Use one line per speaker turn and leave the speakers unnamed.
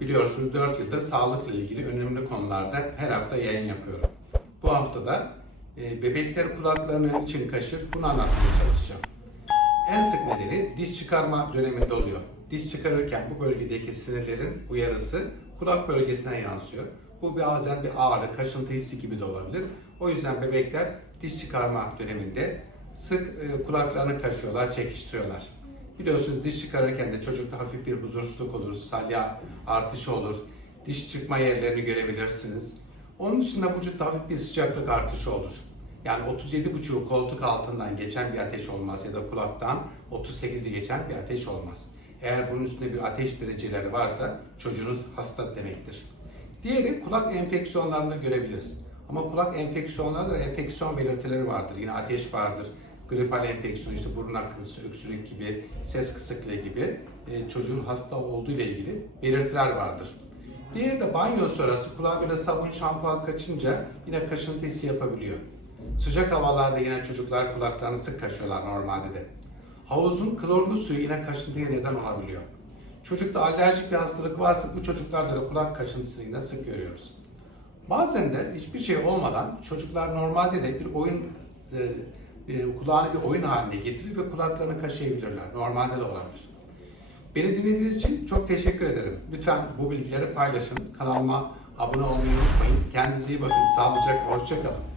Biliyorsunuz 4 yıldır sağlıkla ilgili önemli konularda her hafta yayın yapıyorum. Bu hafta da e, bebekler kulaklarını için kaşır bunu anlatmaya çalışacağım. En sık nedeni diş çıkarma döneminde oluyor. Diş çıkarırken bu bölgedeki sinirlerin uyarısı kulak bölgesine yansıyor. Bu bazen bir ağrı, kaşıntı hissi gibi de olabilir. O yüzden bebekler diş çıkarma döneminde sık e, kulaklarını kaşıyorlar, çekiştiriyorlar. Biliyorsunuz diş çıkarırken de çocukta hafif bir huzursuzluk olur, salya artışı olur, diş çıkma yerlerini görebilirsiniz. Onun dışında vücutta hafif bir sıcaklık artışı olur. Yani 37,5 koltuk altından geçen bir ateş olmaz ya da kulaktan 38'i geçen bir ateş olmaz. Eğer bunun üstünde bir ateş dereceleri varsa çocuğunuz hasta demektir. Diğeri kulak enfeksiyonlarını görebiliriz. Ama kulak enfeksiyonlarında da enfeksiyon belirtileri vardır. Yine ateş vardır, gripal enfeksiyon, işte burun akıntısı, öksürük gibi, ses kısıklığı gibi e, çocuğun hasta olduğu ile ilgili belirtiler vardır. Diğeri de banyo sonrası kulağa böyle sabun, şampuan kaçınca yine kaşıntı hissi yapabiliyor. Sıcak havalarda yine çocuklar kulaklarını sık kaşıyorlar normalde de. Havuzun klorlu suyu yine kaşıntıya neden olabiliyor. Çocukta alerjik bir hastalık varsa bu çocuklarda da kulak kaşıntısını yine sık görüyoruz. Bazen de hiçbir şey olmadan çocuklar normalde de bir oyun e, e, kulağını bir oyun haline getirir ve kulaklarını kaşıyabilirler. Normalde de olabilir. Beni dinlediğiniz için çok teşekkür ederim. Lütfen bu bilgileri paylaşın. Kanalıma abone olmayı unutmayın. Kendinize iyi bakın. Sağlıcakla. Hoşçakalın.